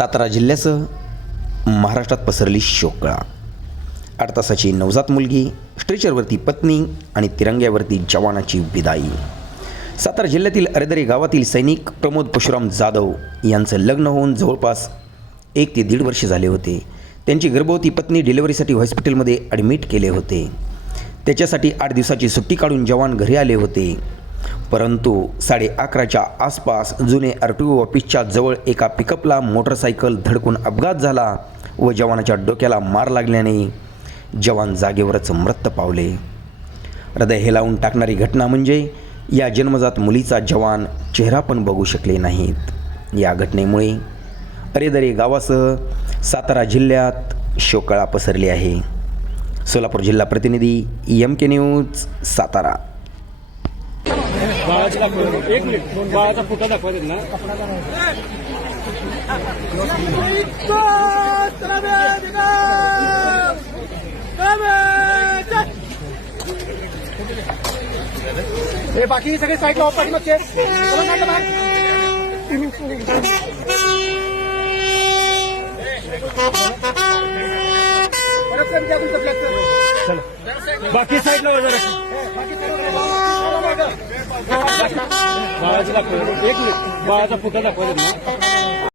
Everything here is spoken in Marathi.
सातारा जिल्ह्यासह महाराष्ट्रात पसरली शोकळा. आठ तासाची नवजात मुलगी स्ट्रेचरवरती पत्नी आणि तिरंग्यावरती जवानाची विदाई. सातारा जिल्ह्यातील अरेदरे गावातील सैनिक प्रमोद परशुराम जाधव यांचं लग्न होऊन जवळपास एक ते दीड वर्ष झाले होते. त्यांची गर्भवती पत्नी डिलिव्हरीसाठी हॉस्पिटलमध्ये ॲडमिट केले होते. त्याच्यासाठी आठ दिवसाची सुट्टी काढून जवान घरी आले होते. परंतु साडे अकराच्या आसपास जुने आर टी ओ ऑफिसच्या जवळ एका पिकअपला मोटरसायकल धडकून अपघात झाला व जवानाच्या डोक्याला मार लागल्याने जवान जागेवरच मृत पावले. हृदय हेलावून टाकणारी घटना म्हणजे या जन्मजात मुलीचा जवान चेहरा पण बघू शकले नाहीत. या घटनेमुळे अरेदरे गावासह सातारा जिल्ह्यात शोकळा पसरली आहे. सोलापूर जिल्हा प्रतिनिधी एम के न्यूज सातारा. बाळाची दाखवा एक मिनिट बाळाचा फोटो दाखवा त्यांना हे बाकी सगळे साईडला चला मागं. परत चं. चला. बाकी साईडला. बाकी बाळाची दाखवा. एक मिनिट. बाळाचा फोटो दाखवा